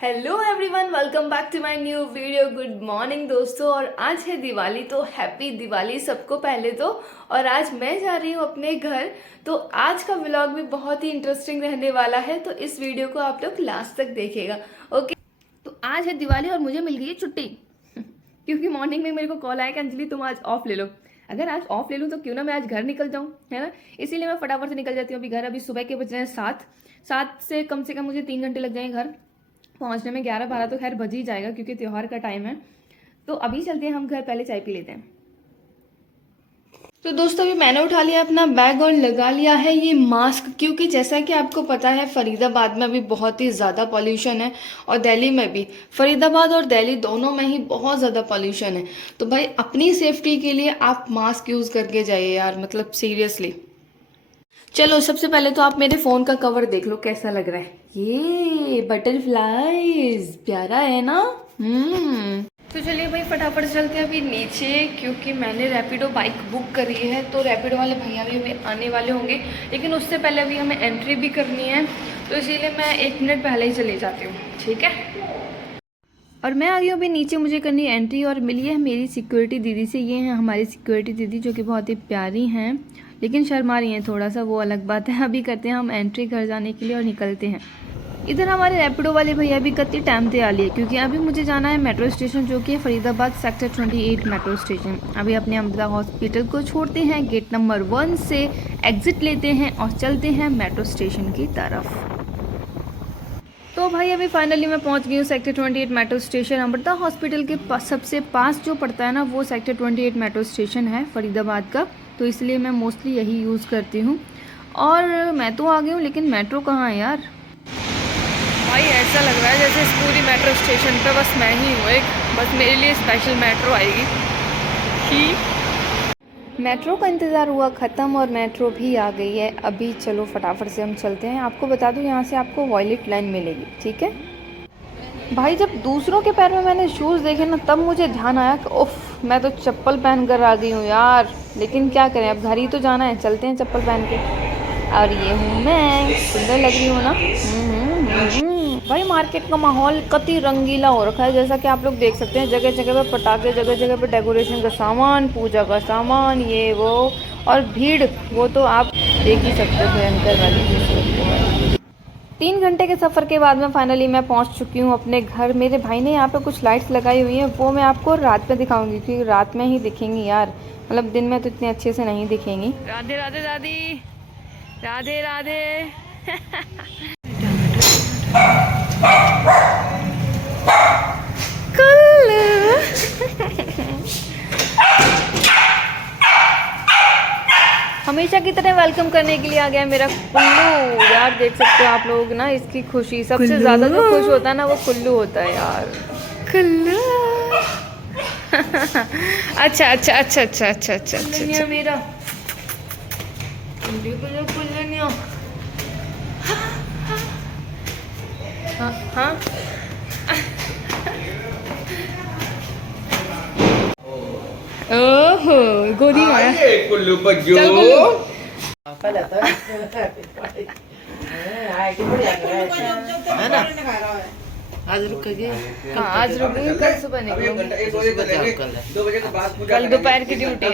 Hello everyone, welcome back to my new video. Good morning दोस्तों। और आज है दिवाली, तो हैप्पी दिवाली सबको पहले तो। और आज मैं जा रही हूँ अपने घर, तो आज का व्लॉग भी बहुत ही इंटरेस्टिंग रहने वाला है, तो इस वीडियो को आप लोग लास्ट तक देखिएगा। ओके, तो आज है दिवाली और मुझे मिल गई है छुट्टी क्योंकि मॉर्निंग में मेरे को कॉल आया कि अंजलि तुम आज ऑफ ले लो। अगर आज ऑफ ले लूँ तो क्यों ना मैं आज घर निकल जाऊँ, है ना। इसीलिए मैं फटाफट से निकल जाती हूँ अभी घर। अभी सुबह के बज रहे हैं 7 से कम मुझे 3 घंटे लग जाएंगे घर पहुंचने में। 11-12 तो खैर बज ही जाएगा क्योंकि त्योहार का टाइम है। तो अभी चलते हैं हम घर, पहले चाय पी लेते हैं। तो दोस्तों अभी मैंने उठा लिया अपना बैग और लगा लिया है ये मास्क, क्योंकि जैसा कि आपको पता है फरीदाबाद में अभी बहुत ही ज़्यादा पॉल्यूशन है और दिल्ली में भी। फरीदाबाद और दिल्ली दोनों में ही बहुत ज़्यादा पॉल्यूशन है। तो भाई अपनी सेफ्टी के लिए आप मास्क यूज़ करके जाइए यार, मतलब सीरियसली। चलो सबसे पहले तो आप मेरे फ़ोन का कवर देख लो कैसा लग रहा है। ये बटरफ्लाईज प्यारा है ना। तो चलिए भाई फटाफट से चलते हैं अभी नीचे, क्योंकि मैंने रैपिडो बाइक बुक करी है। तो रैपिडो वाले भैया भी अभी आने वाले होंगे, लेकिन उससे पहले अभी हमें एंट्री भी करनी है, तो इसीलिए मैं 1 मिनट पहले ही चली जाती हूँ, ठीक है। और मैं आ गई हूँ अभी नीचे, मुझे करनी है एंट्री और मिली है मेरी सिक्योरिटी दीदी से। ये हैं हमारी सिक्योरिटी दीदी जो कि बहुत ही प्यारी हैं, लेकिन शर्मा रही हैं थोड़ा सा, वो अलग बात है। अभी करते हैं हम एंट्री घर जाने के लिए और निकलते हैं। इधर हमारे रैपिडो वाले भैया भी कत्ती टाइम से आ लिए, क्योंकि अभी मुझे जाना है मेट्रो स्टेशन जो कि है फरीदाबाद सेक्टर 28 मेट्रो स्टेशन। अभी अपने अमृता हॉस्पिटल को छोड़ते हैं, गेट नंबर 1 से एग्जिट लेते हैं और चलते हैं मेट्रो स्टेशन की तरफ। तो भाई अभी फाइनली मैं पहुंच गई हूँ sector 28 metro station. Amrita hospital के सबसे पास जो पड़ता है ना, वो सेक्टर 28 मेट्रो स्टेशन है फरीदाबाद का, तो इसलिए मैं मोस्टली यही यूज़ करती हूँ। और मैं तो आ गई हूँ, लेकिन मेट्रो कहाँ है यार। भाई ऐसा लग रहा है जैसे इस पूरी मेट्रो स्टेशन पे बस मैं ही हूँ एक, बस मेरे लिए स्पेशल मेट्रो आएगी कि मेट्रो का इंतज़ार हुआ ख़त्म और मेट्रो भी आ गई है। अभी चलो फटाफट से हम चलते हैं। आपको बता दूं यहाँ से आपको वॉयलेट लाइन मिलेगी, ठीक है। भाई जब दूसरों के पैर में मैंने शूज़ देखे ना, तब मुझे ध्यान आया कि उफ, मैं तो चप्पल पहन कर आ गई हूँ यार। लेकिन क्या करें, अब घर ही तो जाना है, चलते हैं चप्पल पहन के। और ये हूँ मैं, सुंदर लग रही हूँ ना। भाई मार्केट का माहौल कति रंगीला हो रखा है, जैसा कि आप लोग देख सकते हैं। जगह जगह पे पटाखे, जगह जगह पे डेकोरेशन का सामान, पूजा का सामान, ये वो, और भीड़ वो तो आप देख ही सकते हो, भयंकर वाली। 3 घंटे के सफ़र के बाद में फाइनली मैं पहुंच चुकी हूं अपने घर। मेरे भाई ने यहाँ पे कुछ लाइट्स लगाई हुई हैं, वो मैं आपको रात में दिखाऊंगी, क्योंकि रात में ही दिखेंगी यार, मतलब दिन में तो इतने अच्छे से नहीं दिखेंगी। राधे राधे दादी, राधे राधे। हमेशा की तरह वेलकम करने के लिए आ गया मेरा कुल्लू। यार देख सकते हो आप लोग ना, इसकी खुशी सबसे ज्यादा जो खुश होता है ना, वो कुल्लू होता है यार। कुल्लू। अच्छा अच्छा अच्छा अच्छा अच्छा अच्छा अच्छा मेरा कुल्लू। हाँ हाँ। ओहो गोदी में आया कुल्लू बज्जो। है ना, आज रुकेगी। हाँ आज रुकेगी, कल सुबह निकलेंगे। कल दोपहर की ड्यूटी है।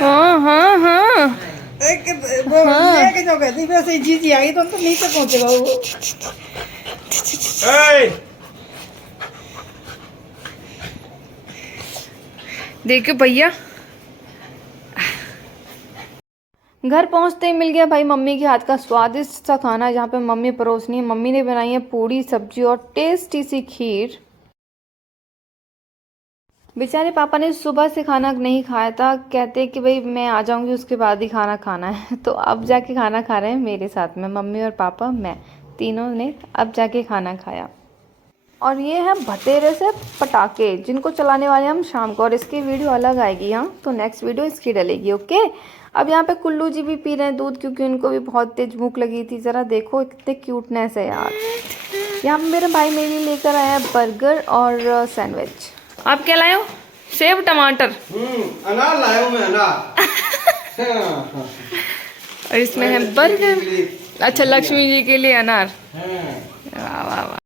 हाँ हाँ हाँ लेके जाओ, कहती वैसे जीजी आई तो नीचे पहुंचेगा वो। देखो भैया, घर पहुंचते ही मिल गया भाई मम्मी के हाथ का स्वादिष्ट सा खाना, जहाँ पे मम्मी परोसनी है। मम्मी ने बनाई है पूड़ी सब्जी और टेस्टी सी खीर। बेचारे पापा ने सुबह से खाना नहीं खाया था, कहते कि भाई मैं आ जाऊंगी उसके बाद ही खाना खाना है। तो अब जाके खाना खा रहे हैं मेरे साथ में, मम्मी और पापा, मैं तीनों ने अब जाके खाना खाया। और ये है भतेरे से पटाखे, जिनको चलाने वाले हम शाम को, और इसकी वीडियो अलग आएगी। हाँ तो नेक्स्ट वीडियो इसकी डलेगी, ओके। अब यहाँ पे कुल्लू जी भी पी रहे हैं दूध, क्योंकि उनको भी बहुत तेज भूख लगी थी। ज़रा देखो कितने क्यूटनेस है यार। यहाँ पे मेरे भाई मेरे लिए लेकर आया बर्गर और सैंडविच। आप क्या लाए हो? सेब टमाटर अनार लाया हूँ मैं, अनार। और इसमें है बर्गर। अच्छा, लक्ष्मी जी के लिए अनार। वाह वाह वाह।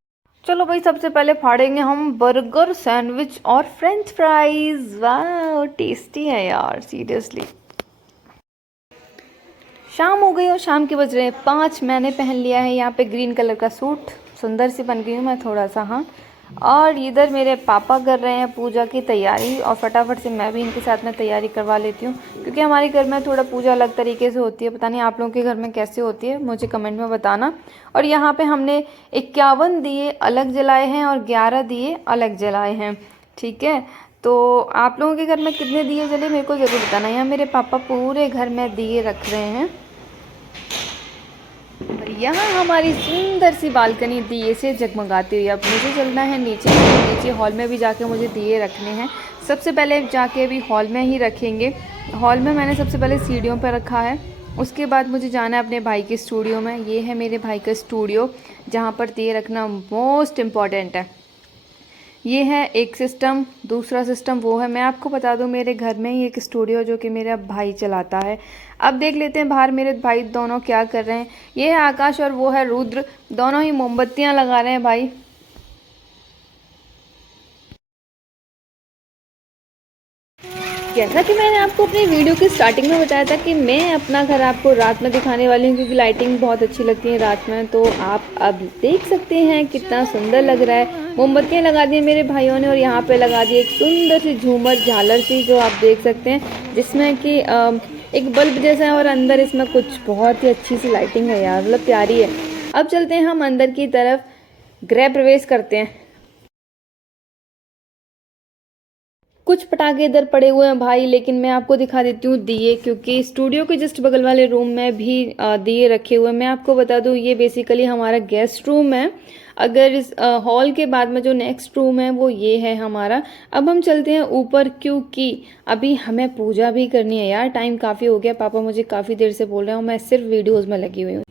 चलो भाई, सबसे पहले फाड़ेंगे हम बर्गर, सैंडविच और फ्रेंच फ्राइज। वाह टेस्टी है यार, सीरियसली। शाम हो गई और शाम के बज रहे हैं 5। मैंने पहन लिया है यहाँ पे ग्रीन कलर का सूट, सुंदर सी बन गई हूँ मैं थोड़ा सा, हाँ। और इधर मेरे पापा कर रहे हैं पूजा की तैयारी, और फटाफट से मैं भी इनके साथ में तैयारी करवा लेती हूँ, क्योंकि हमारे घर में थोड़ा पूजा अलग तरीके से होती है। पता नहीं आप लोगों के घर में कैसे होती है, मुझे कमेंट में बताना। और यहाँ पे हमने 51 दिए अलग जलाए हैं और 11 दिए अलग जलाए हैं, ठीक है। तो आप लोगों के घर में कितने दिए जले मेरे को ज़रूर बताना। यहाँ मेरे पापा पूरे घर में दिए रख रहे हैं। यहाँ हमारी सुंदर सी बालकनी दिए से जगमगाती हुई। अब मुझे चलना है नीचे हॉल में भी जाके मुझे दिए रखने हैं। सबसे पहले जाके अभी हॉल में ही रखेंगे। हॉल में मैंने सबसे पहले सीढ़ियों पर रखा है, उसके बाद मुझे जाना है अपने भाई के स्टूडियो में। ये है मेरे भाई का स्टूडियो, जहाँ पर दिए रखना मोस्ट इम्पॉर्टेंट है। ये है एक सिस्टम, दूसरा सिस्टम वो है, मैं आपको बता दूं मेरे घर में ही एक स्टूडियो जो कि मेरा भाई चलाता है। अब देख लेते हैं बाहर मेरे भाई दोनों क्या कर रहे हैं। ये है आकाश और वो है रुद्र, दोनों ही मोमबत्तियां लगा रहे हैं भाई। जैसा कि मैंने आपको अपनी वीडियो की स्टार्टिंग में बताया था कि मैं अपना घर आपको रात में दिखाने वाली हूँ, क्योंकि लाइटिंग बहुत अच्छी लगती है रात में। तो आप अब देख सकते हैं कितना सुंदर लग रहा है। मोमबत्तियाँ लगा दी मेरे भाइयों ने, और यहाँ पे लगा दी एक सुंदर सी झूमर झालर सी, जो आप देख सकते हैं, जिसमें कि एक बल्ब जैसा है और अंदर इसमें कुछ बहुत ही अच्छी सी लाइटिंग है यार, मतलब प्यारी है। अब चलते हैं हम अंदर की तरफ, गृह प्रवेश करते हैं। कुछ पटाखे इधर पड़े हुए हैं भाई, लेकिन मैं आपको दिखा देती हूँ दिए, क्योंकि स्टूडियो के जस्ट बगल वाले रूम में भी दिए रखे हुए हैं। मैं आपको बता दूँ ये बेसिकली हमारा गेस्ट रूम है। अगर इस हॉल के बाद में जो नेक्स्ट रूम है वो ये है हमारा। अब हम चलते हैं ऊपर, क्योंकि अभी हमें पूजा भी करनी है यार, टाइम काफ़ी हो गया। पापा मुझे काफ़ी देर से बोल रहे हैं, मैं सिर्फ वीडियोज़ में लगी हुई हूँ।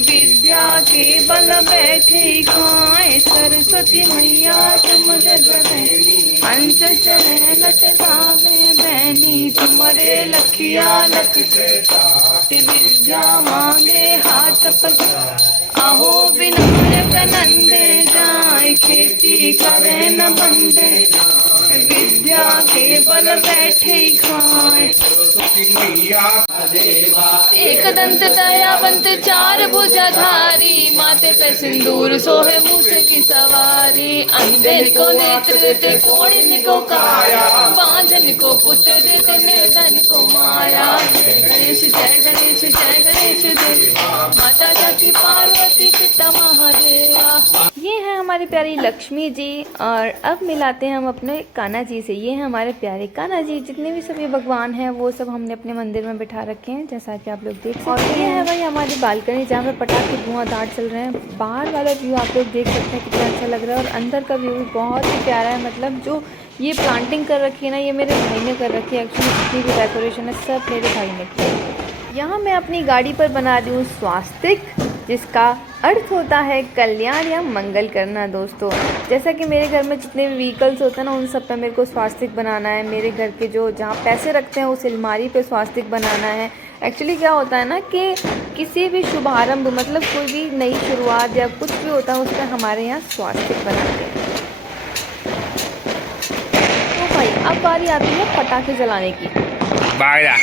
विद्या के बल बैठे गाए, सरस्वती मैया तुम जगबैनी, अंश चले लटकावे बैनी, तुम्हारे लखिया लख विद्या मांगे हाथ पकड़, आहो विनायक नंदे जाए, खेती करे न बंदे, विद्या के बल बैठे खाए। एक दंत दयावंत चार भुजाधारी, माथे पे सिंदूर सोहे मूस की सवारी, अंधेर को नेत्र देते, कोढ़िन को काया, बांझन को पुत्र देते, निर्धन को माया। गणेश जय गणेश जय गणेश जय, माता जाकी पार्वती पिता महादेवा। ये है हमारी प्यारी लक्ष्मी जी। और अब मिलाते हैं हम अपने कान्हा जी से। ये है हमारे प्यारे कान्हा जी। जितने भी सभी भगवान हैं वो सब हमने अपने मंदिर में बिठा रखे हैं, जैसा कि आप लोग देख सकते हैं। और ये है भाई हमारी बालकनी, जहाँ पे पटाखे धुआंधार चल रहे हैं। बाहर वाला व्यू आप लोग देख सकते हैं कितना अच्छा लग रहा है, और अंदर का व्यू भी बहुत ही प्यारा है। मतलब जो ये प्लांटिंग कर रखी है ना, ये मेरे भाई ने कर रखी है। एक्चुअली जितनी भी डेकोरेशन है सब मेरे भाई ने की है। यहाँ मैं अपनी गाड़ी पर बना रही हूँ स्वास्तिक, जिसका अर्थ होता है कल्याण या मंगल करना। दोस्तों, जैसा कि मेरे घर में जितने भी व्हीकल्स होते हैं ना, उन सब पे मेरे को स्वास्तिक बनाना है। मेरे घर के जो जहाँ पैसे रखते हैं उस अलमारी पे स्वास्तिक बनाना है। एक्चुअली क्या होता है ना कि किसी भी शुभारंभ, मतलब कोई भी नई शुरुआत या कुछ भी होता है, उस पर हमारे यहाँ स्वास्तिक बनाते हैं। तो भाई अब बारी आती है पटाखे जलाने की। बाया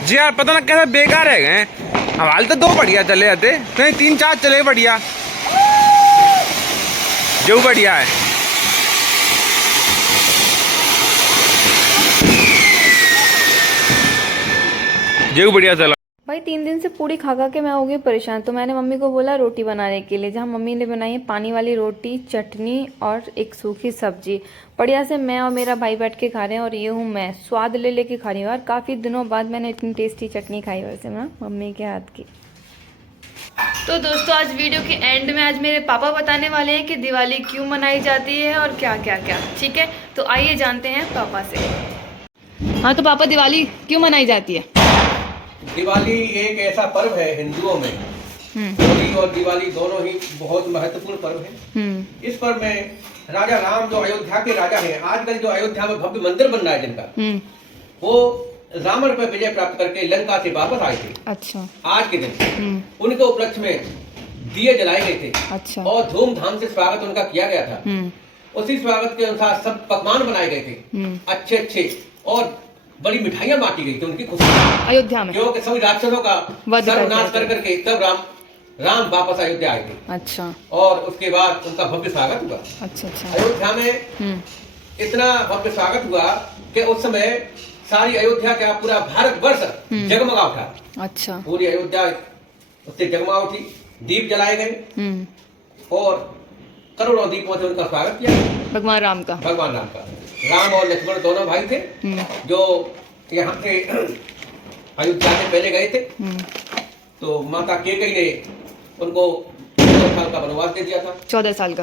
जी यार, पता ना कैसा बेकार है गए। हमारे तो 2 बढ़िया चले जाते, नहीं 3-4 चले बढ़िया, जो बढ़िया है। जो बढ़िया चला भाई 3 दिन से पूड़ी खा के मैं हो गई परेशान, तो मैंने मम्मी को बोला रोटी बनाने के लिए, जहाँ मम्मी ने बनाई है पानी वाली रोटी, चटनी और एक सूखी सब्जी। बढ़िया से मैं और मेरा भाई बैठ के खा रहे हैं, और ये हूँ मैं स्वाद ले लेके खा रही हूँ यार। काफ़ी दिनों बाद मैंने इतनी टेस्टी चटनी खाई वैसे ना, मम्मी के हाथ की। तो दोस्तों आज वीडियो के एंड में आज मेरे पापा बताने वाले हैं कि दिवाली क्यों मनाई जाती है और क्या क्या क्या, ठीक है। तो आइए जानते हैं पापा से। हाँ तो पापा दिवाली क्यों मनाई जाती है? दिवाली एक ऐसा पर्व है हिंदुओं में, होली और दिवाली दोनों ही बहुत महत्वपूर्ण पर्व है। इस पर्व में राजा राम जो अयोध्या के राजा हैं, आजकल जो अयोध्या में भव्य मंदिर बन रहा है जिनका, वो रावण पर विजय प्राप्त करके लंका से वापस आए थे। अच्छा। आज के दिन उनके उपलक्ष्य में दिए जलाए गए थे। अच्छा। और धूमधाम से स्वागत उनका किया गया था। उसी स्वागत के अनुसार सब पकवान बनाए गए थे, अच्छे अच्छे, और बड़ी मिठाइयां बांटी गई थी उनकी खुशी में, अयोध्या में, जो कि सभी राक्षसों का सर्वनाश कर करके तब राम वापस अयोध्या आए थे। अच्छा। और उसके बाद उनका भव्य स्वागत हुआ। अच्छा अच्छा। अयोध्या में इतना भव्य स्वागत हुआ कि उस समय सारी अयोध्या का पूरा भारतवर्ष जगमगा उठा। अच्छा। पूरी अयोध्या उससे जगमगा उठी, दीप जलाए गए और करोड़ों दीपों से उनका स्वागत किया भगवान राम का। भगवान राम का। राम और लक्ष्मण दोनों भाई थे जो यहाँ से अयोध्या में पहले गए थे। तो माता केकई ने उनको 14 साल का वनवास दे दिया था। 14 साल का।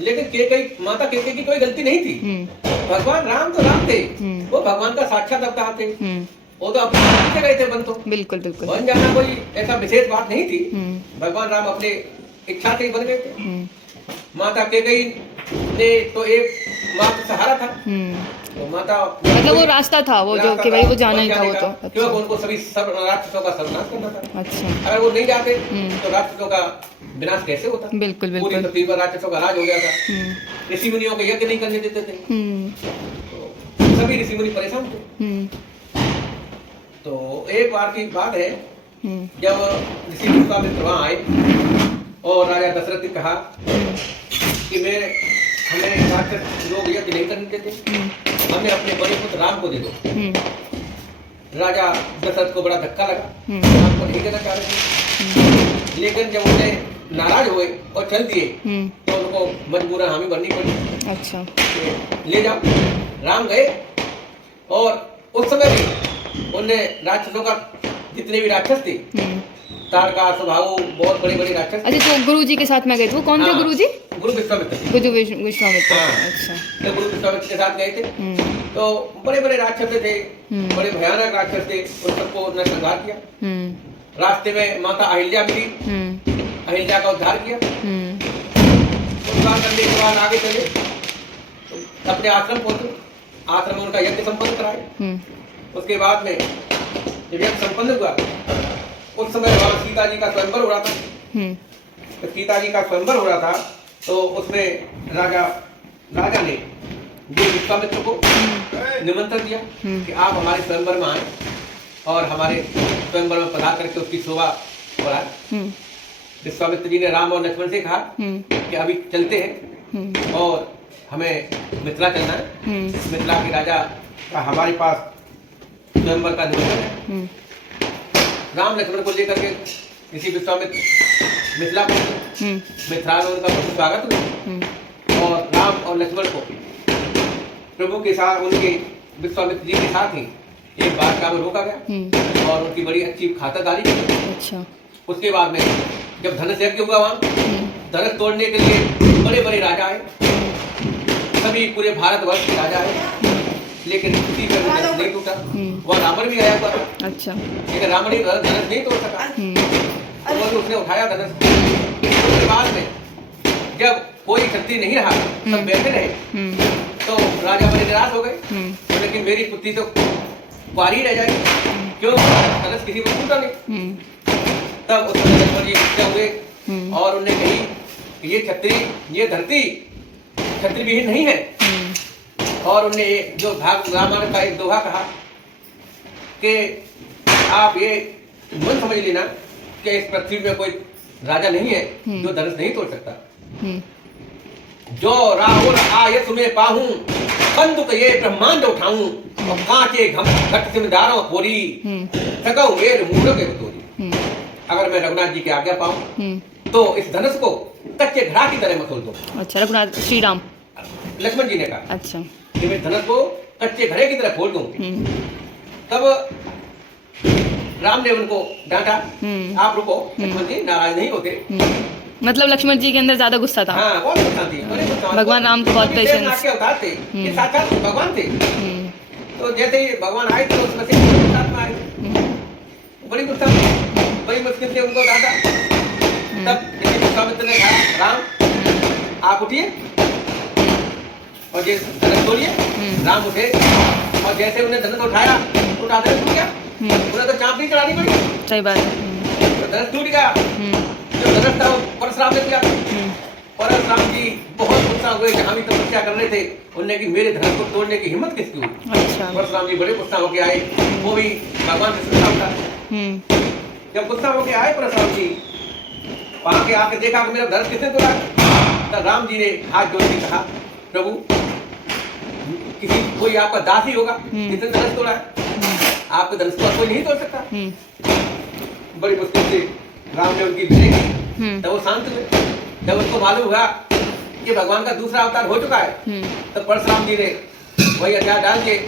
लेकिन केकई, माता केकई की कोई गलती नहीं थी। भगवान राम तो राम थे, वो भगवान का साक्षात अवतार थे। वो तो अपने से गए थे बन, तो बिल्कुल बिल्कुल बन जाना कोई ऐसा विशेष बात नहीं थी। भगवान राम अपने इच्छा से ही बन गए थे। माता केकई ने तो एक मात्र सहारा था। तो माता मतलब वो रास्ता था, वो जो कि भाई वो जाना ही था वो तो। अच्छा। क्योंकि उनको सब राक्षसों का सर्वनाश करना था। अच्छा। अगर वो नहीं जाते तो राक्षसों का विनाश कैसे होता? बिल्कुल पूरी बिल्कुल। पृथ्वी पर राक्षसों का राज हो गया था। ऋषि मुनियों को यज्ञ नहीं करने देते थे। तो सभी ऋषि मुनि परेशान थे। तो एक बार की बात है, जब ऋषि विश्वामित्र वहां आए और राजा दशरथ ने कहा कि हमें राक्षस लोग यज्ञ नहीं करने देते, हमें अपने बड़े पुत्र राम को दे दो। राजा दशरथ को बड़ा धक्का लगा, राम को नहीं देना चाह रहे थे। लेकिन जब उन्हें नाराज हुए और चल दिए तो उनको मजबूरन हामी भरनी पड़ी। अच्छा। ले जाओ। राम गए और उस समय भी उन्हें राक्षसों का जितने भी राक्षस थे, तारका, स्वभाव, बहुत बड़े बड़े राक्षस। अच्छा। तो गुरुजी के साथ में गए थे, वो कौन थे गुरुजी? गुरु विश्वामित्र। विश्वामित्र। हाँ। अच्छा। तो गुरु विश्वामित्र के साथ गए थे। तो बड़े बड़े राक्षस थे, बड़े भयानक राक्षस थे। उन सबको उन्होंने संहार किया। रास्ते में माता अहिल्या मिली, अहिल्या का उद्धार किया। उद्धार करने के बाद आगे चले, तो अपने आश्रम पहुंचे। आश्रम में उनका यज्ञ संपन्न कराए। उसके बाद में जब यज्ञ संपन्न हुआ, उस समय वहाँ सीता जी का स्वयंवर हो रहा था। तो सीता जी का स्वयंवर हो रहा था, तो उसमें राजा ने गुरु विश्वामित्र को निमंत्रण दिया कि आप हमारे स्वयंवर में आए और हमारे स्वयंवर में पधार करके उसकी शोभा बढ़ाए। विश्वामित्र जी ने राम और लक्ष्मण से कहा कि अभी चलते हैं और हमें मिथिला चलना है। मिथिला के राजा का हमारे पास स्वयंवर का निमंत्रण है। राम लक्ष्मण को लेकर के ऋषि विश्वामित्र मिथिला पहुंचे। मिथिला में उनका बहुत स्वागत हुआ और राम और लक्ष्मण को प्रभु के साथ, उनके विश्वामित्र जी के साथ ही एक बादशाह में रोका गया और उनकी बड़ी अच्छी खातिरदारी की। अच्छा। उसके बाद में जब धनुष यज्ञ हुआ, वहाँ धनुष तोड़ने के लिए बड़े बड़े राजा आए, सभी पूरे भारतवर्ष के राजा आए, लेकिन किसी का धनुष नहीं टूटा। वह रावण भी आया हुआ था। अच्छा। लेकिन रावण ही धनुष नहीं तोड़ सका। तो उसने उठाया धनुष। उसके बाद में जब कोई क्षत्रिय नहीं रहा, सब बैठे रहे, तो राजा बड़े निराश हो गए। लेकिन मेरी पुत्री तो कुंवारी रह जाएगी, क्यों धनुष किसी को टूटा नहीं। तब उस समय लक्ष्मण जी गुस्से हुए और उन्हें कही कि ये क्षत्रिय, ये धरती क्षत्रिय विहीन नहीं है। और उन्हें जो रामायण का एक दोहा कहा कि आप ये मन समझ लेना कि इस पृथ्वी में कोई राजा नहीं है जो धनुष नहीं तोड़ सकता। जो राहुल आय तुम्हें पाहूं, बंदुक ये ब्रह्मांड उठाऊं, और कांचे घट सिमदारों कोरी, सकौ मेर मूढ़ के तोरी। अगर मैं रघुनाथ जी की आज्ञा पाऊं तो इस धनुष को कच्चे घड़ा की तरह मसोल दूं। अच्छा। रघुनाथ श्री राम लक्ष्मण जी ने कहा। अच्छा। कि मैं धनुष को कच्चे घड़े की तरह फोड़ दूं। तब राम ने उनको डांटा, आप रुको, लक्ष्मण जी नाराज नहीं होते। मतलब लक्ष्मण जी के अंदर ज्यादा गुस्सा था। हाँ, बहुत गुस्सा थी, बड़े गुस्सा। भगवान राम तो बहुत क्योंकि शेर पेशेंस। नाग के अवतार थे, ये साक्षात भगवान थे। हम्म, तो जैसे ही भगवान आए तो उस मसीह के साथ में आए, बड़ी गुस्सा थी, बड़ी मुश्किल से उनको डांटा। तब जैसे विश्वामित्र ने कहा, राम आप उठिए और ये धनुष तोड़िए। राम उठे और जैसे उन्हें धनुष उठाया, उठा धनुष टूट गया। उन्हें तो चांपनी चढ़ानी पड़ी, सही बात है। तो धनुष टूट गया। जो धनुष था वो परशुराम ने किया। परशुराम जी बहुत गुस्सा हुए, जहाँ भी तपस्या कर रहे थे, उन्होंने कि मेरे धनुष को तोड़ने की हिम्मत किसकी हुई। अच्छा। परशुराम जी बड़े गुस्सा होके आए, वो भी भगवान के साथ था। जब गुस्सा होके आए परशुराम जी, वहां के आके देखा कि मेरा धनुष किसने तोड़ा। तब राम जी ने हाथ जोड़ के कहा, प्रभु किसी कोई आपका दास ही होगा जिसने धनुष तोड़ा है, आपके धनुष को कोई नहीं तोड़ सकता। बड़ी मुश्किल से राम ने उनकी विनय की, तब वो शांत हुए। जब उनको मालूम हुआ कि भगवान का दूसरा अवतार हो चुका है, तब परशुराम जी ने वही हथियार डाल के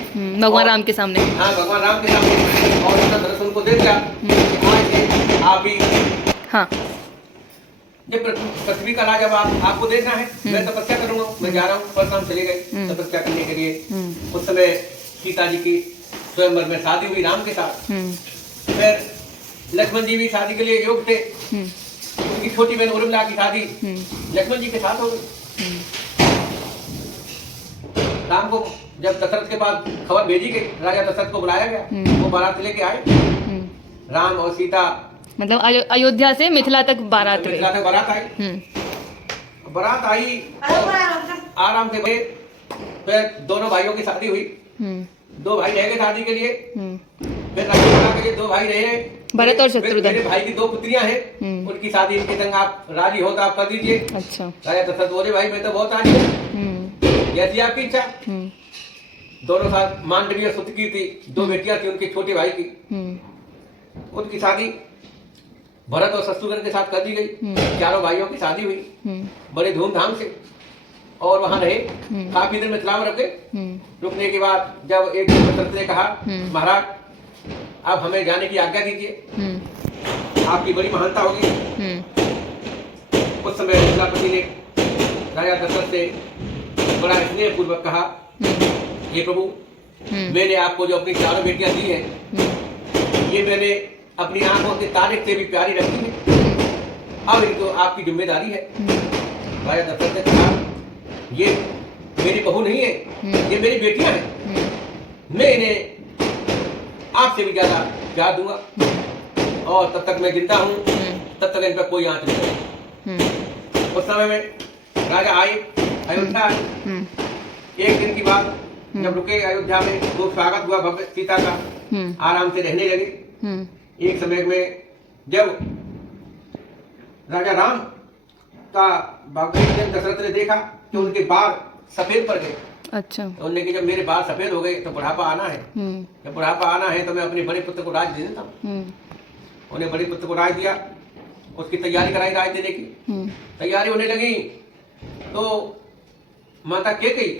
भगवान राम के सामने, हाँ भगवान राम के सामने, और उसका धनुष उनको दे दिया कि आज से आप ही, हाँ जब पृथ्वी का राज अब आपको देखना है, मैं तपस्या करूंगा, मैं जा रहा हूँ। परशुराम चले गए तपस्या करने के लिए। उस समय सीता जी की स्वयंवर में शादी हुई राम के साथ। फिर लक्ष्मण जी भी शादी के लिए योग थे। उनकी छोटी बहन उर्मिला की शादी लक्ष्मण जी के साथ हो गई। राम को जब दशरथ के पास खबर भेजी गई, राजा दशरथ को बुलाया गया, वो बारात लेके आए। राम और सीता मतलब अयोध्या से मिथिला तक बारात रही। मिथिला तक बारात आई। बारात आई और आराम से गए। फिर दोनों भाइयों की शादी हुई। दो भाई रह गए शादी के लिए। फिर राजा के लिए दो भाई रहे, भरत और शत्रुघ्न। मेरे भाई की दो पुत्रियां हैं, उनकी शादी इनके संग आप राजी हो तो आप कर दीजिए। अच्छा। राजा दशरथ बोले, भाई मैं तो बहुत राजी हूँ, जैसी आपकी इच्छा। दोनों साथ मांडवी और सुतकी थी, दो बेटियां थी उनके छोटे भाई की। उनकी शादी भरत और शत्रुघ्न के साथ कर दी गई। चारों भाइयों की शादी हुई बड़े धूमधाम से, और वहां रहे काफी दिन मिथिला में रुके। रुकने के बाद जब एक दिन दशरथ ने कहा, महाराज अब हमें जाने की आज्ञा दीजिए, आपकी बड़ी महानता होगी। उस समय मिथिलापति ने राजा दशरथ से बड़ा स्नेह पूर्वक कहा, ये प्रभु मैंने आपको जो अपनी चारों बेटियां दी है, ये मैंने अपनी आंखों के तारीफ से भी प्यारी रखी है, अब ये तो आपकी जिम्मेदारी है। राजा दशरथ ने कहा, ये मेरी बहू नहीं है, ये मेरी बेटियां हैं, मैं इन्हें आपसे भी ज्यादा प्यार दूंगा, और तब तक मैं जिंदा हूँ तब तक इन पर कोई आंच नहीं करेगी। उस समय में राजा आए अयोध्या आए। एक दिन की बात, जब रुके अयोध्या में, खूब स्वागत हुआ भव्य सीता का, आराम से रहने लगे। एक समय में जब राजा राम का भगवान दशरथ ने देखा कि उनके बाल सफेद पड़ गए। अच्छा। तो उन्होंने कि जब मेरे बाल सफेद हो गए तो बुढ़ापा आना है, जब बुढ़ापा आना है तो मैं अपने बड़े पुत्र को राज दे देता हूँ। उन्हें बड़े पुत्र को राज दिया, उसकी तैयारी कराई राज देने की। तैयारी होने लगी तो माता केकई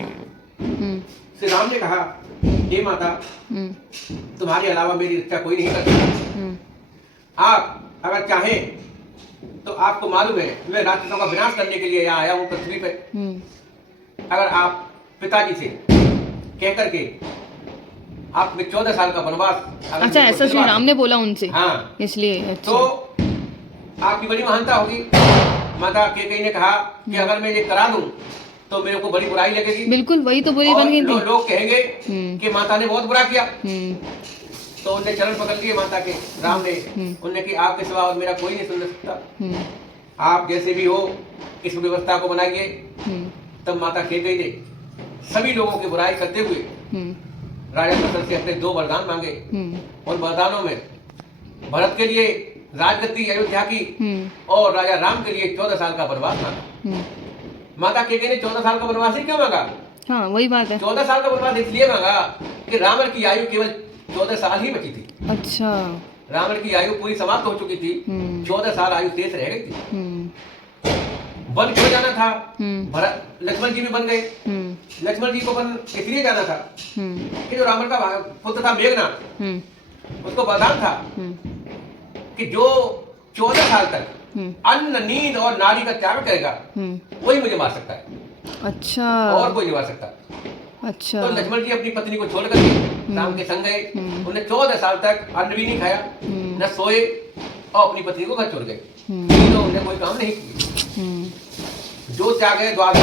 से राम ने कहा, हे माता, तुम्हारे अलावा मेरी इच्छा कोई नहीं करता। आप अगर चाहें तो आपको मालूम है मैं राक्षसों का विनाश करने के लिए यहाँ आया हूँ पृथ्वी पे। अगर आप पिताजी से कह करके आप में 14 साल का वनवास, अच्छा ऐसा श्री राम ने बोला उनसे? हाँ, इसलिए अच्छा। तो आपकी बड़ी महानता होगी। माता केकई ने कहा कि अगर मैं ये करा दूं तो मेरे को बड़ी बुराई लगेगी। बिल्कुल, वही तो बुरी बन गई थी। लोग कहेंगे कि माता ने बहुत बुरा किया। तो उनने चरण पकड़ लिए माता के, राम ने। उनने कि आपके सिवा और मेरा कोई नहीं सुन सकता, आप जैसे भी हो इस व्यवस्था को बनाइए। तब माता केकई ने सभी लोगों की बुराई करते हुए राजा दशरथ से अपने 2 वरदान मांगे। उन वरदानों में भरत के लिए राजगद्दी अयोध्या की और राजा राम के लिए 14 साल का वनवास मांगा। माता केकई ने 14 साल का वनवास ही क्यों मांगा? हाँ वही बात है। 14 साल का वनवास इसलिए मांगा कि रावण की आयु केवल 14 साल ही बची थी। अच्छा। रावण की आयु पूरी समाप्त हो चुकी थी, 14 साल आयु शेष रह गई थी। वन क्यों जाना था? भरत लक्ष्मण जी भी बन गए। लक्ष्मण जी को वन इसलिए जाना था कि जो रावण का पुत्र था मेघनाथ, उसको वरदान था कि जो 14 साल तक अन्न, नींद और नारी का त्याग करेगा वही मुझे मार सकता है, अच्छा और कोई नहीं मार सकता। अच्छा। तो लक्ष्मण जी अपनी पत्नी को छोड़ करके राम के संग गए। उन्होंने 14 साल तक अन्न भी नहीं खाया, न सोए, और अपनी पत्नी को घर छोड़ गए। तीनों उन्हें कोई काम नहीं किया। जो त्याग है द्वादश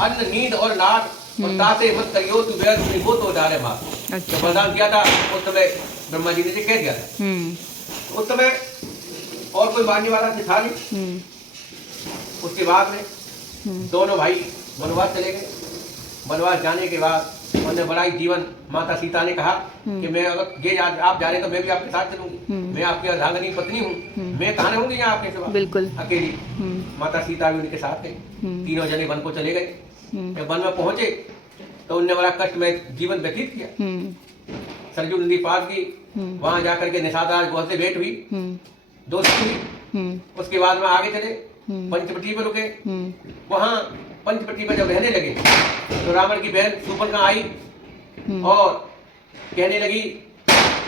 अन्न, नींद और नाद और ताते मत करियो तू व्यर्थ नहीं हो तो डाले मार। अच्छा। जब वरदान किया था उस समय ब्रह्मा जी ने कह दिया था। उस समय और कोई मानने वाला था नहीं। उसके बाद में दोनों भाई वनवास चले गए। वनवास जाने के बाद उन्होंने बड़ा ही जीवन, माता सीता ने कहा कि मैं अगर ये आप जा रहे तो मैं भी आपके साथ चलूंगी, मैं आपकी अर्धांगिनी पत्नी हूँ, मैं कहाँ रहूंगी यहाँ आपके सिवा, बिल्कुल अकेली। माता सीता भी उनके साथ गई। तीनों जने वन को चले गए। जब वन में पहुंचे तो उनने बड़ा कष्टमय जीवन व्यतीत किया। सरजू नदी पार की, वहां जाकर के निषादराज गौर से भेंट हुई, दोस्ती हुई। उसके बाद में आगे चले, पंचवटी पर रुके। वहां पंचवटी पर जब रहने लगे तो रावण की बहन सुपर्णा आई और कहने लगी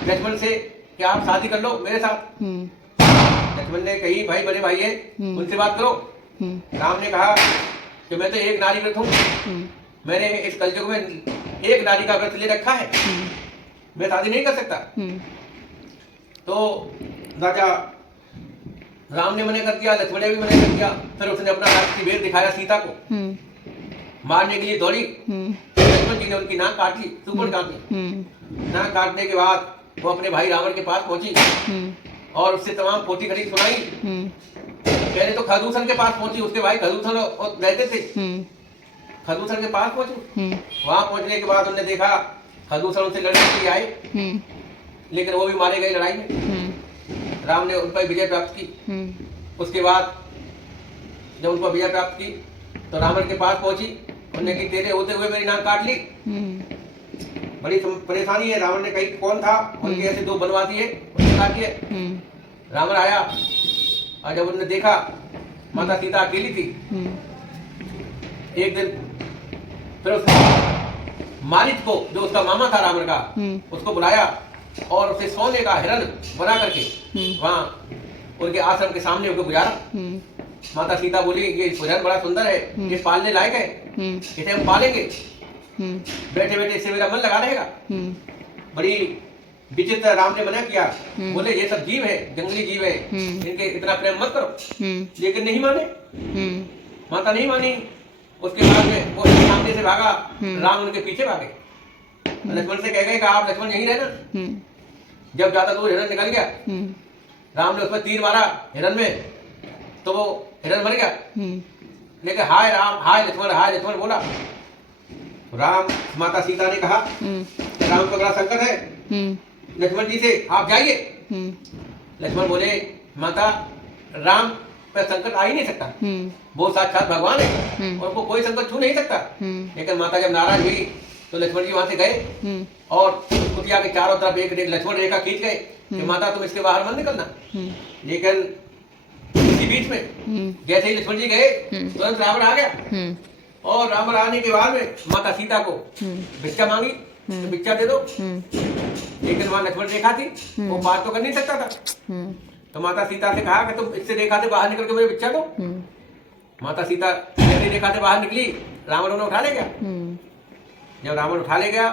लक्ष्मण से कि आप शादी कर लो मेरे साथ। लक्ष्मण ने कही भाई बड़े भाई है, उनसे बात करो। राम ने कहा कि मैं तो एक नारी व्रत हूँ, मैंने इस कलयुग में एक नारी का व्रत ले रखा है, मैं शादी नहीं कर सकता। तो राजा राम ने मना कर दिया, लक्ष्मण ने भी मना कर दिया। फिर उसने अपना राष्ट्रीय भेद दिखाया सीता को, मारने के लिए दौड़ी। लक्ष्मण जी ने उनकी नाक काट ली, सुपड़ काट ली। नाक काटने के बाद वो अपने भाई रावण के पास पहुंची और उससे तमाम पोथी खड़ी सुनाई। पहले तो खरदूषण के पास पहुंची, उसके भाई खरदूषण रहते थे। खरदूषण के पास पहुंची, वहां पहुंचने के बाद उन्होंने देखा खरदूषण उनसे लड़ने के लिए आए, लेकिन वो भी मारे गए लड़ाई में। राम ने उन पर विजय प्राप्त की। उसके बाद जब उन पर विजय प्राप्त की तो रावण के पास पहुंची, उन्होंने कि तेरे होते हुए मेरी नाक काट ली, बड़ी परेशानी है। रावण ने कही कौन था, उनके ऐसे दो बनवासी है, उनने काट दिए। रावण आया और जब उन्होंने देखा माता सीता अकेली थी, एक दिन फिर उसने मारिच को, जो उसका मामा था रावण का, उसको बुलाया और उसे सोने का हिरण बना करके वहां उनके आश्रम के सामने उनको गुजारा। माता सीता बोली ये हिरण बड़ा सुंदर है, ये पालने लायक है, इसे हम पालेंगे, बैठे बैठे इससे मेरा मन लगा रहेगा। बड़ी विचित्र राम ने मना किया, बोले ये सब जीव है, जंगली जीव है, इनके इतना प्रेम मत करो। लेकिन नहीं माने, माता नहीं मानी। उसके बाद में वो सामने से भागा, राम उनके पीछे भागे। लक्ष्मण से कह गए कि आप लक्ष्मण यहीं रहना। जब ज्यादा दूर हिरण निकल गया, राम ने उसमें तीर मारा हिरण में, तो वो हिरण मर गया। लेकिन हाय राम, हाय लक्ष्मण बोला। राम माता सीता ने कहा कि राम को बड़ा संकट है, लक्ष्मण जी से आप जाइए। लक्ष्मण बोले माता राम पर संकट आ ही नहीं सकता, वो साक्षात भगवान है, उनको कोई संकट छू नहीं सकता। लेकिन माता जब नाराज हुई तो लक्ष्मण जी वहां से गए और कुटिया के चारों तरफ एक लक्ष्मण रेखा खींच गए कि माता तुम इसके बाहर मत निकलना। लेकिन इसी बीच में जैसे ही लक्ष्मण जी गए तुरंत रावण आ गया और रावण आने के बाद में माता सीता को भिक्षा मांगी तो भिक्षा दे दो। लेकिन वहां लक्ष्मण रेखा थी, वो पार तो कर नहीं सकता था। तो माता सीता से कहा कि तुम इससे रेखा से बाहर निकल के मुझे भिक्षा दो। माता सीता जैसे रेखा से बाहर निकली, रावण उन्हें उठा ले गया। जब रावण उठा ले गया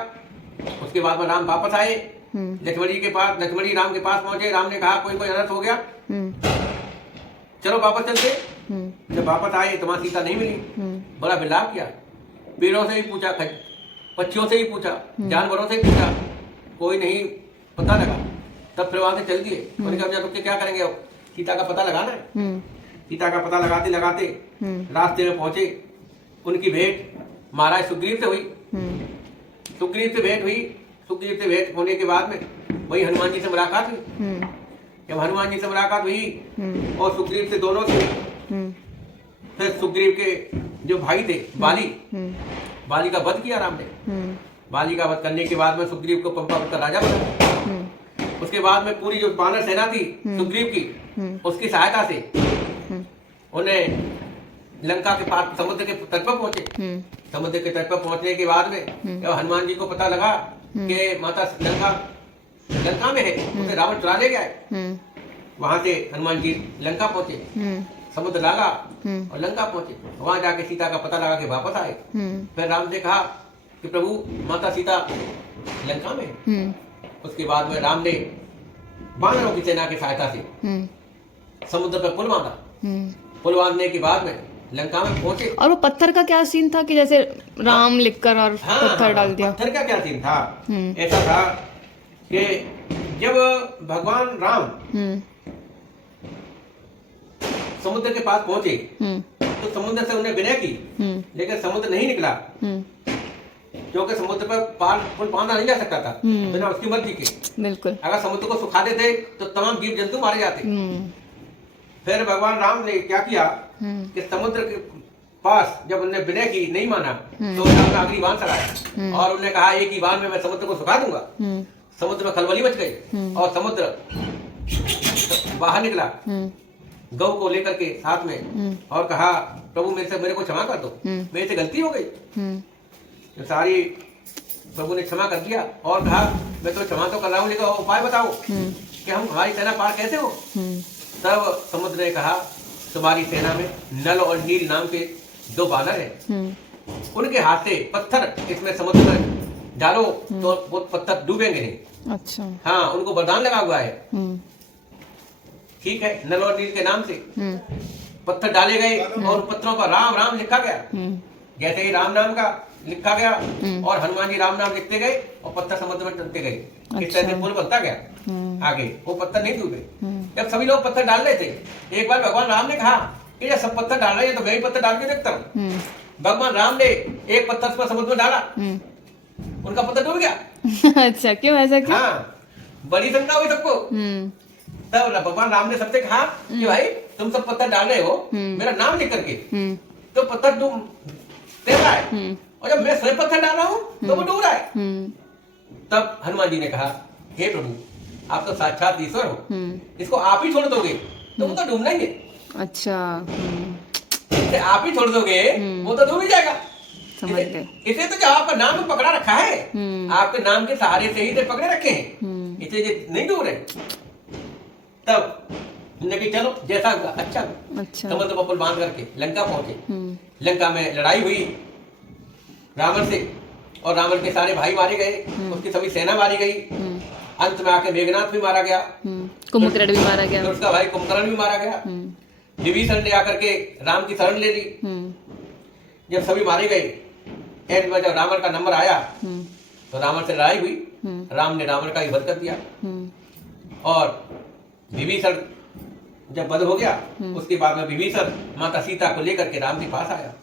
उसके बाद में राम वापस आए लक्ष्मण जी के पास। लक्ष्मण जी राम के पास पहुंचे। राम ने कहा कोई अनर्थ हो गया, चलो वापस चलते। जब वापस आए तो वहां सीता नहीं मिली। बड़ा विलाप किया, पेड़ों से भी पूछा, पक्षियों से भी पूछा, जानवरों से भी पूछा, कोई नहीं पता लगा। तब फिर वहां से चल दिए। उन्होंने कहा रुक के क्या करेंगे, सीता का पता लगाना है। सीता का पता लगाते लगाते रास्ते में पहुंचे। उनकी भेंट महाराज सुग्रीव से हुई। सुग्रीव से भेंट हुई। सुग्रीव से भेंट होने के बाद में वही हनुमान जी से मुलाकात हुई। जब हनुमान जी से मुलाकात हुई और सुग्रीव से दोनों से, फिर सुग्रीव के जो भाई थे बाली का वध किया राम ने। बाली का वध करने के बाद में सुग्रीव को पंपावत का राजा बना। उसके बाद में पूरी जो वानर सेना थी सुग्रीव की, उसकी सहायता से उन्हें लंका के पास समुद्र के तट पर पहुंचे। समुद्र के तट पर पहुंचने के बाद में जब हनुमान जी को पता लगा कि माता लंका लंका में है, उसे रावण चुरा ले गया है। वहां से हनुमान जी लंका पहुंचे, समुद्र लागा और लंका पहुंचे। वहां जाके सीता का पता लगा के वापस आए। फिर राम ने कहा कि प्रभु माता सीता लंका में है। उसके बाद में राम ने वानरों की सेना की सहायता से समुद्र पर पुल बांधा। पुल बांधने के बाद में लंका में पहुंचे। और वो पत्थर का क्या सीन था कि जैसे राम लिखकर और पत्थर डाल दिया? पत्थर का क्या सीन था? ऐसा था कि जब भगवान राम समुद्र के पास पहुंचे तो समुद्र से उन्हें विनय की, लेकिन समुद्र नहीं निकला, क्योंकि समुद्र पर पार पुल बांधा नहीं जा सकता था बिना उसकी मर्जी के। बिल्कुल। अगर समुद्र को सुखा देते तो तमाम जीव जंतु मारे जाते। फिर भगवान राम ने क्या किया कि समुद्र के पास जब उन्हें विनय की नहीं माना तो उन्हें अपना अग्नि बाण चलाया और उन्हें कहा एक ही बाण में मैं समुद्र को सुखा दूंगा। समुद्र में खलबली मच गई और समुद्र बाहर निकला गौ को लेकर के साथ में और कहा प्रभु मेरे को क्षमा कर दो, मेरे से गलती हो गई। तो सारी प्रभु ने क्षमा कर दिया और कहा मैं तो क्षमा तो कर रहा हूँ, लेकिन उपाय बताओ कि हम हमारी सेना पार कैसे हो। तब समुद्र ने कहा तुम्हारी सेना में नल और नील नाम के दो बानर हैं, उनके हाथ से पत्थर इसमें समुद्र में डालो तो वो पत्थर डूबेंगे नहीं। अच्छा। हाँ, उनको वरदान लगा हुआ है। ठीक है, नल और नील के नाम से पत्थर डाले गए और पत्थरों पर राम राम लिखा गया। जैसे ही राम नाम का लिखा गया और हनुमान जी राम नाम लिखते गए और पत्थर समुद्र में डलते गए। इस तरह से पुल बनता गया आगे, वो पत्थर नहीं डूबे। जब सभी लोग पत्थर डाल रहे थे, एक बार भगवान राम ने कहा कि जब सब पत्थर डाल रहे हैं तो मैं ही पत्थर डाल के देखता हूँ। भगवान राम ने एक पत्थर पर समुद्र में डाला, उनका पत्थर डूब गया। अच्छा, क्यों ऐसा क्यों? हाँ, बड़ी शंका हुई सबको। तब भगवान राम ने सबसे कहा कि भाई तुम सब पत्थर डाल रहे हो मेरा नाम लिख करके, तो पत्थर डूब तैर रहा है, और जब मैं स्वयं पत्थर डाल रहा हूँ तो वो डूब रहा है। तब हनुमान जी ने कहा हे प्रभु आप तो साक्षात ईश्वर हो, इसको आप ही छोड़ दोगे तो वो तो डूबना ही है। अच्छा। आप ही छोड़ दोगे वो तो डूब ही जाएगा। समझ गए। इसे तो जो आपका नाम पकड़ा रखा है, आपके नाम के सहारे से ही तो पकड़े रखे हैं, इसे ये नहीं डूब रहे। तब कि चलो जैसा हुआ अच्छा। समुद्र पर पुल बांध करके लंका पहुंचे। लंका में लड़ाई हुई रावण से और रावण के सारे भाई मारे गए, उसकी सभी सेना मारी गई। अंत में आके मेघनाथ भी मारा गया, कुंभकर्ण भी मारा गया, तो उसका भाई कुंभकर्ण भी मारा गया। विभीषण ने आकर के राम की शरण ले ली। जब सभी मारे गए, एंड में जब रावण का नंबर आया तो रावण से लड़ाई हुई। राम ने रावण का ही वध कर दिया और विभीषण जब वध हो गया उसके बाद में विभीषण माता सीता को लेकर के राम के पास आया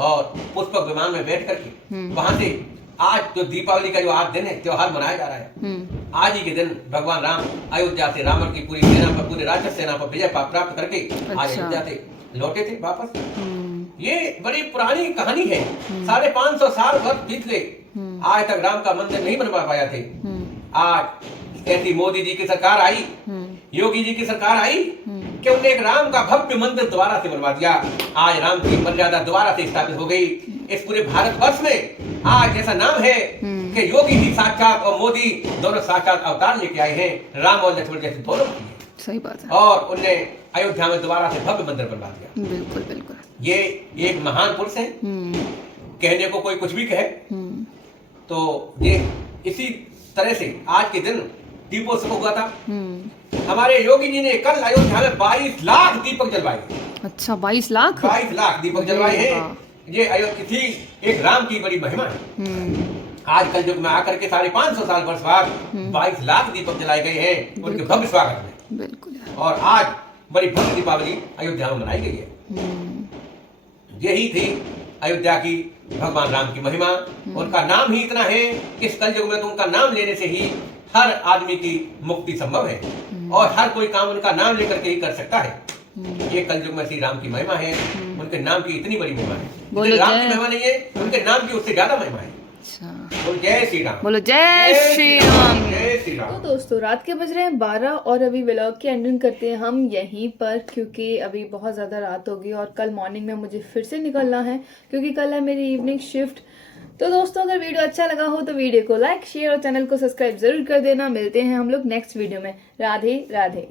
और पुष्पक विमान में बैठ करके वहां से आज जो दीपावली का जो आज दिन है त्योहार मनाया जा रहा है, आज ही के दिन भगवान राम अयोध्या से रावण की पूरी सेना पर, पूरी राक्षस सेना पर विजय प्राप्त करके आज अयोध्या से लौटे थे वापस। ये बड़ी पुरानी कहानी है। 550 साल वर्ष बीत गए, आज तक राम का मंदिर नहीं बनवा पाया थे। आज ऐसी मोदी जी की सरकार आई, योगी जी की सरकार आई कि उन्हें एक राम का भव्य मंदिर दोबारा से बनवा दिया। आज राम की मर्यादा दोबारा से स्थापित हो गई। इस पूरे भारतवर्ष में आज ऐसा नाम है कि योगी जी साक्षात और मोदी दोनों साक्षात अवतार लेके आए हैं, राम और लक्ष्मण जैसे दोनों। सही बात है। और उनने अयोध्या में दोबारा से भव्य मंदिर बनवा दिया। बिल्कुल बिल्कुल। ये एक महान पुरुष है, कहने को कोई कुछ भी कहे। तो ये इसी तरह से आज के दिन दीपोत्सव हुआ था। हमारे योगी जी ने कल अयोध्या में 22 लाख दीपक जलवाए। अच्छा, 22 लाख? 22 लाख दीपक जलवाए हैं। ये अयोध्या थी एक राम की बड़ी महिमा है। आज कल युग में आकर के 550 साल वर्ष बाद 22 लाख दीपक जलाए गए हैं उनके भव्य स्वागत में। बिल्कुल। और आज बड़ी भव्य दीपावली अयोध्या में मनाई गई है। यही थी अयोध्या की भगवान राम की महिमा। उनका नाम ही इतना है कि इस कल युग में तो उनका नाम लेने से ही हर आदमी की मुक्ति संभव है और हर कोई काम उनका नाम लेकर के ही कर सकता है। ये कल युग में श्री राम की महिमा है। उनके नाम की इतनी बड़ी महिमा है। राम की महिमा नहीं है, उनके नाम की उससे ज्यादा महिमा है। बोलो जय श्री राम। बोलो जय श्री राम। जय श्री राम। तो दोस्तों रात के बज रहे हैं 12 और अभी व्लॉग की एंडिंग करते हैं हम यहीं पर, क्योंकि अभी बहुत ज़्यादा रात होगी और कल मॉर्निंग में मुझे फिर से निकलना है, क्योंकि कल है मेरी इवनिंग शिफ्ट। तो दोस्तों अगर वीडियो अच्छा लगा हो तो वीडियो को लाइक शेयर और चैनल को सब्सक्राइब जरूर कर देना। मिलते हैं हम लोग नेक्स्ट वीडियो में। राधे राधे।